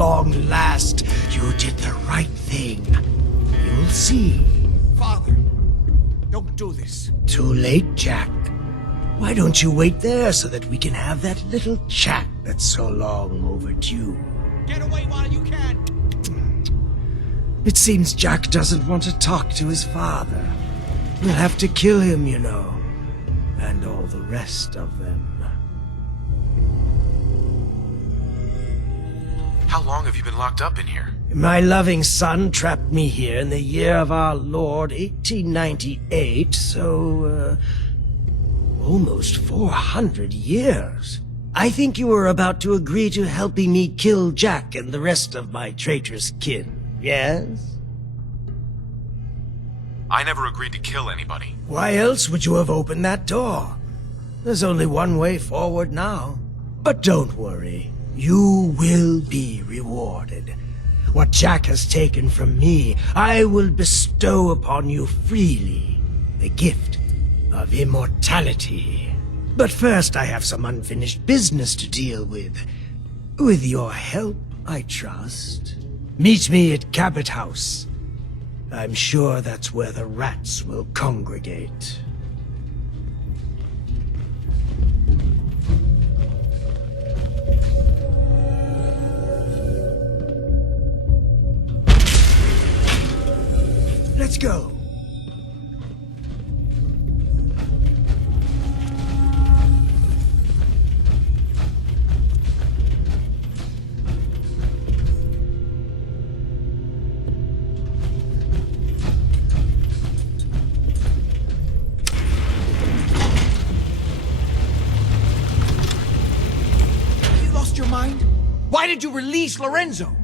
long last, you did the right thing. You'll see. Father, don't do this. Too late, Jack. Why don't you wait there so that we can have that little chat that's so long overdue? Get away while you can. It seems Jack doesn't want to talk to his father. We'll have to kill him, you know. And all the rest of them. How long have you been locked up in here? My loving son trapped me here in the year of our Lord, 1898, so, almost 400 years. I think you were about to agree to helping me kill Jack and the rest of my traitorous kin, yes? I never agreed to kill anybody. Why else would you have opened that door? There's only one way forward now. But don't worry, you will be rewarded. What Jack has taken from me, I will bestow upon you freely. The gift of immortality. But first I have some unfinished business to deal with. With your help, I trust. Meet me at Cabot House. I'm sure that's where the rats will congregate. Let's go. Why did you release Lorenzo?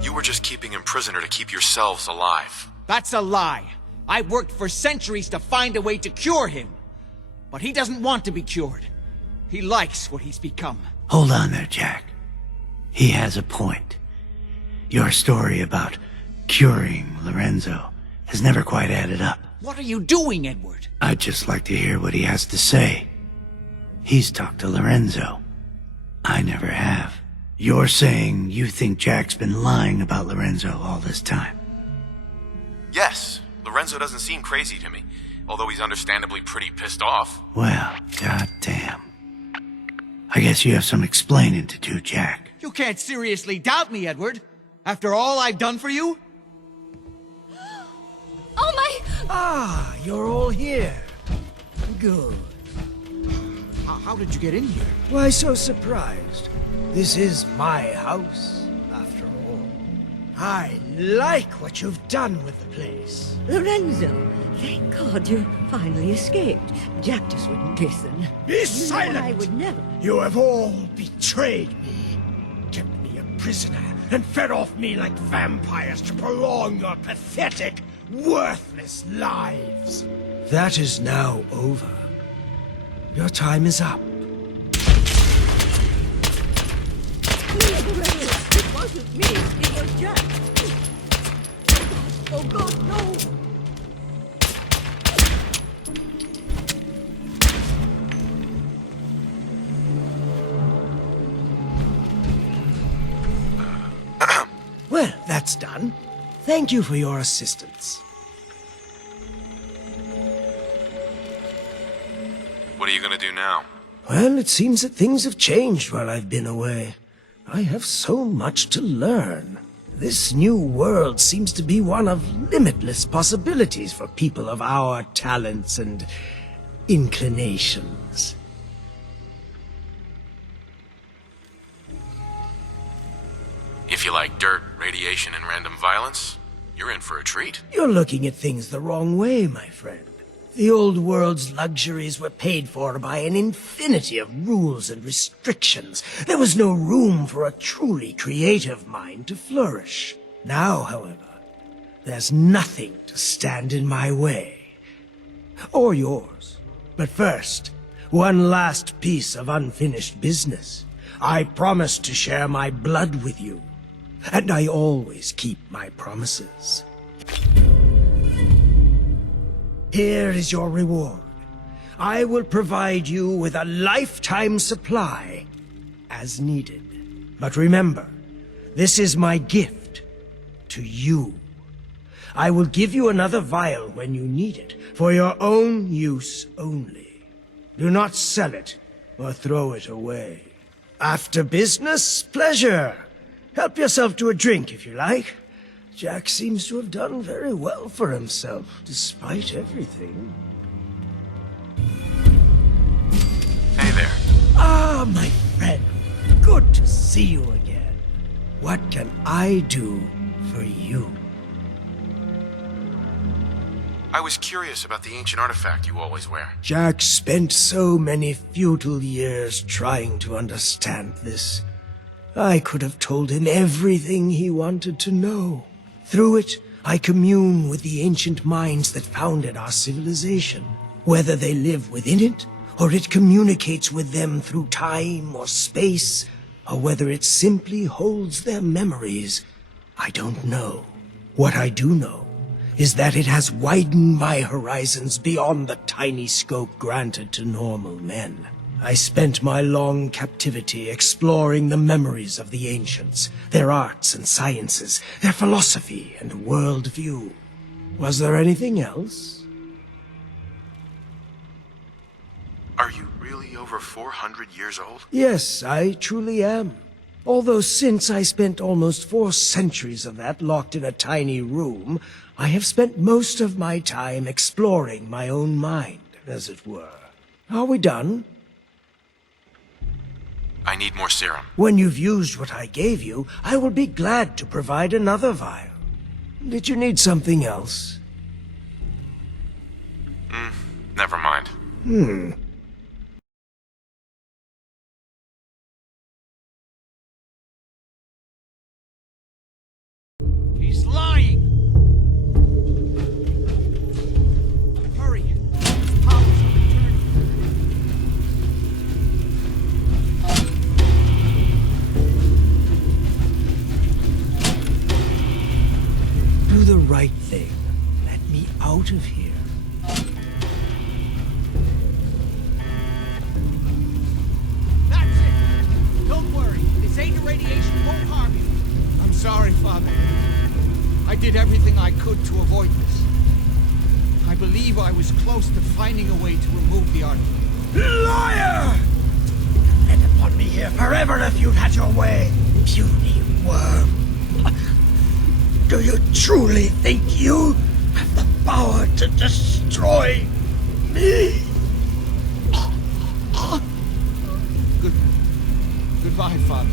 You were just keeping him prisoner to keep yourselves alive. That's a lie. I've worked for centuries to find a way to cure him. But he doesn't want to be cured. He likes what he's become. Hold on there, Jack. He has a point. Your story about curing Lorenzo has never quite added up. What are you doing, Edward? I'd just like to hear what he has to say. He's talked to Lorenzo. I never have. You're saying you think Jack's been lying about Lorenzo all this time? Yes, Lorenzo doesn't seem crazy to me, although he's understandably pretty pissed off. Well, goddamn. I guess you have some explaining to do, Jack. You can't seriously doubt me, Edward. After all I've done for you? Oh my... Ah, you're all here. Good. How did you get in here? Why so surprised? This is my house, after all. I like what you've done with the place. Lorenzo, thank God you finally escaped. Jack just wouldn't listen. Be silent! I would never. You have all betrayed me. Kept me a prisoner and fed off me like vampires to prolong your pathetic, worthless lives. That is now over. Your time is up. It wasn't me. It was Jack. Oh God, no! Well, that's done. Thank you for your assistance. What are you gonna do now? Well, it seems that things have changed while I've been away. I have so much to learn. This new world seems to be one of limitless possibilities for people of our talents and inclinations. If you like dirt, radiation, and random violence, you're in for a treat. You're looking at things the wrong way, my friend. The old world's luxuries were paid for by an infinity of rules and restrictions. There was no room for a truly creative mind to flourish. Now, however, there's nothing to stand in my way. Or yours. But first, one last piece of unfinished business. I promised to share my blood with you, and I always keep my promises. Here is your reward. I will provide you with a lifetime supply, as needed. But remember, This is my gift to you. I will give you another vial when you need it, for your own use only. Do not sell it or throw it away. After business, pleasure. Help yourself to a drink if you like. Jack seems to have done very well for himself, despite everything. Hey there. Ah, my friend. Good to see you again. What can I do for you? I was curious about the ancient artifact you always wear. Jack spent so many futile years trying to understand this. I could have told him everything he wanted to know. Through it, I commune with the ancient minds that founded our civilization. Whether they live within it, or it communicates with them through time or space, or whether it simply holds their memories, I don't know. What I do know is that it has widened my horizons beyond the tiny scope granted to normal men. I spent my long captivity exploring the memories of the ancients, their arts and sciences, their philosophy and worldview. Was there anything else? Are you really over 400 years old? Yes, I truly am. Although since I spent almost 4 centuries of that locked in a tiny room, I have spent most of my time exploring my own mind, as it were. Are we done? I need more serum. When you've used what I gave you, I will be glad to provide another vial. Did you need something else? Never mind. He's lying! Hurry! His powers are returning. Do the right thing. Let me out of here. That's it! Don't worry, this Zeta radiation won't harm you. I'm sorry, Father. I did everything I could to avoid this. I believe I was close to finding a way to remove the artifact. Liar! You'd have upon me here forever if you'd had your way, puny worm. Do you truly think you have the power to destroy me? Goodbye, Father.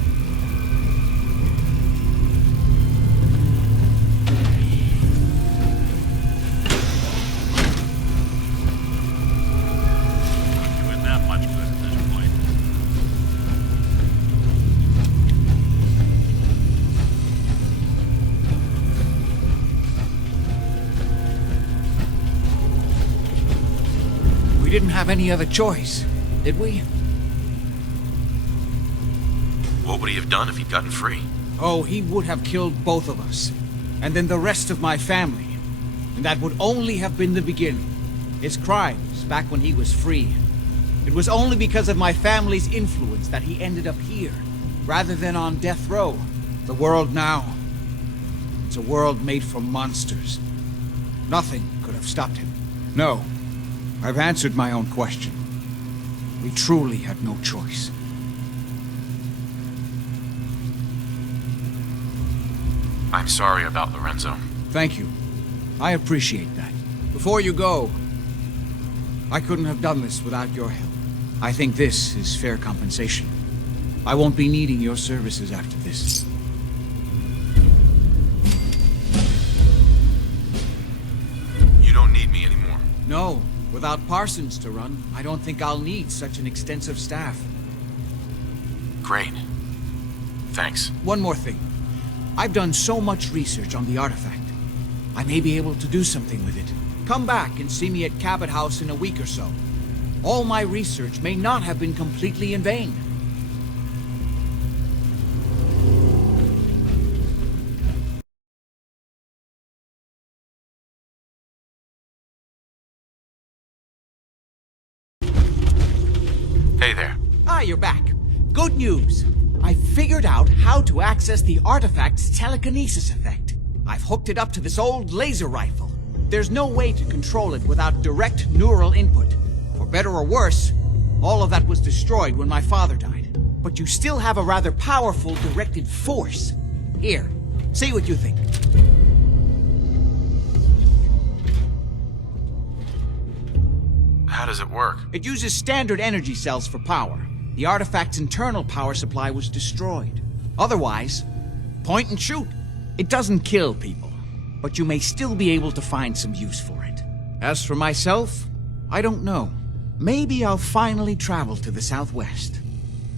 Doing that much good at this point. We didn't have any other choice, did we? What would he have done if he'd gotten free? Oh, he would have killed both of us. And then the rest of my family. And that would only have been the beginning. His crimes back when he was free. It was only because of my family's influence that he ended up here, rather than on death row. The world now, it's a world made for monsters. Nothing could have stopped him. No, I've answered my own question. We truly had no choice. I'm sorry about Lorenzo. Thank you. I appreciate that. Before you go, I couldn't have done this without your help. I think this is fair compensation. I won't be needing your services after this. You don't need me anymore. No, without Parsons to run, I don't think I'll need such an extensive staff. Great. Thanks. One more thing. I've done so much research on the artifact. I may be able to do something with it. Come back and see me at Cabot House in a week or so. All my research may not have been completely in vain. Hey there. Ah, you're back. Good news. I figured out how to access the artifact's telekinesis effect. I've hooked it up to this old laser rifle. There's no way to control it without direct neural input. For better or worse, all of that was destroyed when my father died. But you still have a rather powerful directed force. Here, see what you think. How does it work? It uses standard energy cells for power. The artifact's internal power supply was destroyed. Otherwise, point and shoot. It doesn't kill people, but you may still be able to find some use for it. As for myself, I don't know. Maybe I'll finally travel to the Southwest.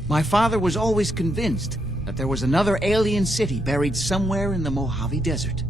My father was always convinced that there was another alien city buried somewhere in the Mojave Desert.